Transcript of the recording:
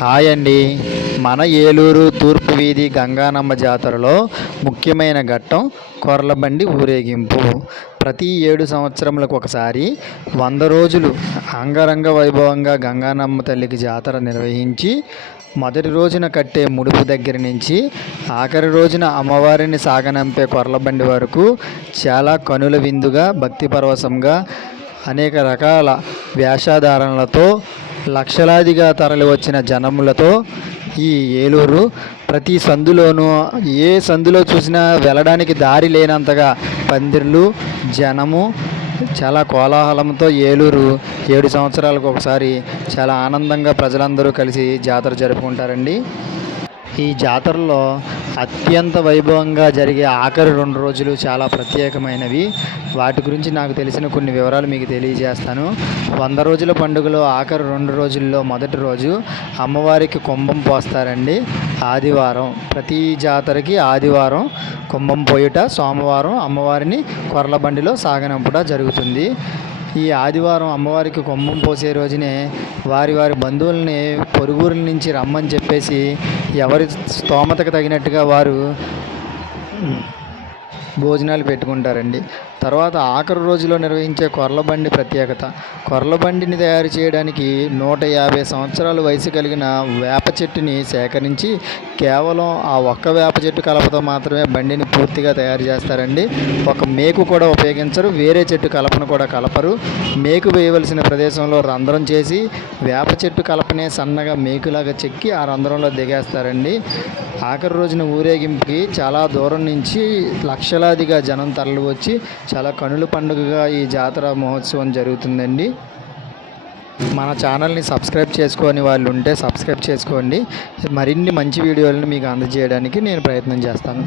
Hi అండి. మన ఏలూరు తూర్పు వీధి గంగానమ్మ జాతరలో ముఖ్యమైన ఘట్టం కొర్లబండి ఊరేగింపు. ప్రతి 7 సంవత్సరములకు ఒకసారి 100 రోజులు అంగరంగ వైభవంగా గంగానమ్మ తల్లికి జాతర నిర్వహించి మొదటి రోజున కట్టే ముడుపు దగ్గర నుంచి ఆఖరి రోజున అమ్మవారిని సాగనంపే కొర్లబండి వరకు చాలా కనుల విందుగా భక్తి పరవశంగా అనేక రకాల వేషధారణలతో లక్షలాదిగా తరలివచ్చిన జనములతో ఈ ఏలూరు ప్రతి సందులోనూ ఏ సందులో చూసినా వెళ్ళడానికి దారి లేనంతగా పందిర్లు జనము చాలా కోలాహలంతో ఏలూరు 7 సంవత్సరాలకు ఒకసారి చాలా ఆనందంగా ప్రజలందరూ కలిసి జాతర జరుపుకుంటారండి. ఈ జాతరలో అత్యంత వైభవంగా జరిగే ఆఖరి 2 రోజులు చాలా ప్రత్యేకమైనవి. వాటి గురించి నాకు తెలిసిన కొన్ని వివరాలు మీకు తెలియజేస్తాను. 100 రోజుల పండుగలో ఆఖరి 2 రోజుల్లో మొదటి రోజు అమ్మవారికి కుంభం పోస్తారండి. ఆదివారం ప్రతి జాతరకి ఆదివారం కుంభం పోయుట, సోమవారం అమ్మవారిని కొర్లబండిలో సాగనంపుట జరుగుతుంది. ఈ ఆదివారం అమ్మవారికి కుంభం పోసే రోజునే వారి వారి బంధువుల్ని పొరుగురుల నుంచి రమ్మని చెప్పేసి ఎవరి స్తోమతకు తగినట్టుగా వారు భోజనాలు పెట్టుకుంటారండి. తర్వాత ఆఖరి రోజులో నిర్వహించే కొర్లబండి ప్రత్యేకత. కొర్లబండిని తయారు చేయడానికి 150 సంవత్సరాల వయసు కలిగిన వేప చెట్టుని సేకరించి కేవలం ఆ ఒక్క వేప చెట్టు కలపతో మాత్రమే బండిని పూర్తిగా తయారు చేస్తారండి. ఒక మేకు కూడా ఉపయోగించరు, వేరే చెట్టు కలపను కూడా కలపరు. మేకు వేయవలసిన ప్రదేశంలో రంధ్రం చేసి వేప చెట్టు కలపనే సన్నగా మేకులాగా చెక్కి ఆ రంధ్రంలో దిగేస్తారండి. ఆఖరి రోజున ఊరేగింపుకి చాలా దూరం నుంచి లక్షలాదిగా జనం తరలి వచ్చి చాలా కనుల పండుగగా ఈ జాతర మహోత్సవం జరుగుతుందండి. మన ఛానల్ని సబ్స్క్రైబ్ చేసుకొని వాళ్ళు ఉంటే సబ్స్క్రైబ్ చేసుకోండి. మరిన్ని మంచి వీడియోలను మీకు అందజేయడానికి నేను ప్రయత్నం చేస్తాను.